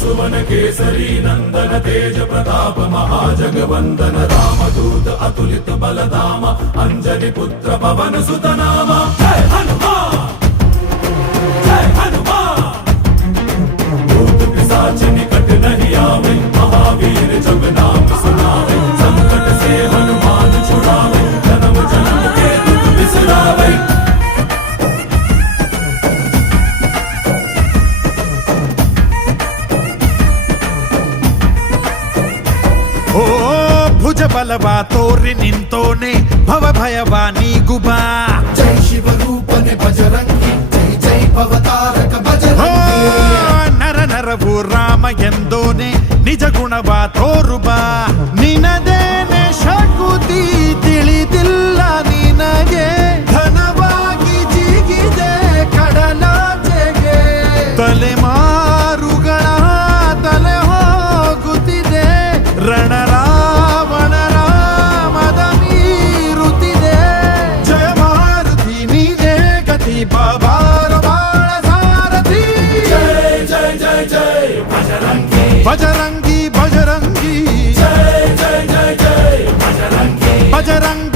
सुवन केसरी नंदन तेज प्रताप महाजगवंदन रामदूत अतुलित बलधाम अंजनी पुत्र पवन सुत नाम जय हनुमान जय हनुमान। भूत पिशाच निकट नहीं आवे महावीर जब नाम सुनावे संकट से हनुमान छुड़ावे जन्म जन्म के दुख बिसरावे। ಓ ಭುಜ ಬಲವಾ ತೋರಿ ನಿಂತೋನೆ ಭವ ಭಯವಾ ನೀಗುಬಾ ಜೈ ಶಿವ ರೂಪನೆ ಬಜರಂಗಿ ಜೈ ಜೈ ಭವತಾರಕ ಬಜರಂಗಿ ನರ ನರವು ರಾಮ ಎಂದೋನೆ ನಿಜ ಗುಣವಾ ತೋರುಬಾ ನಿನದೇನೆ ಶಕುತಿ ತಿಳಿದಿಲ್ಲ ನಿನಗೆ ಘನವಾಗಿ ಜಿಗಿದೆ ಕಡಲಾಚೆಗೆ ತಲೆಮಾರುಗಳ ತಲೆ ಹೋಗುತ್ತಿದೆ ರಣರಾವಣರ ಮದ ಮೀರುತ್ತಿದೆ ಜಯ ಮಾರುತಿ ನೀನೇ ಗತಿ ಬಾಬಾರ ಬಾಳ ಸಾರಥಿ जय जय जय जय बजरंगी ಬಜರಂಗಿ ಬಜರಂಗಿ जय जय जय जय बजरंगी ಬಜರಂಗಿ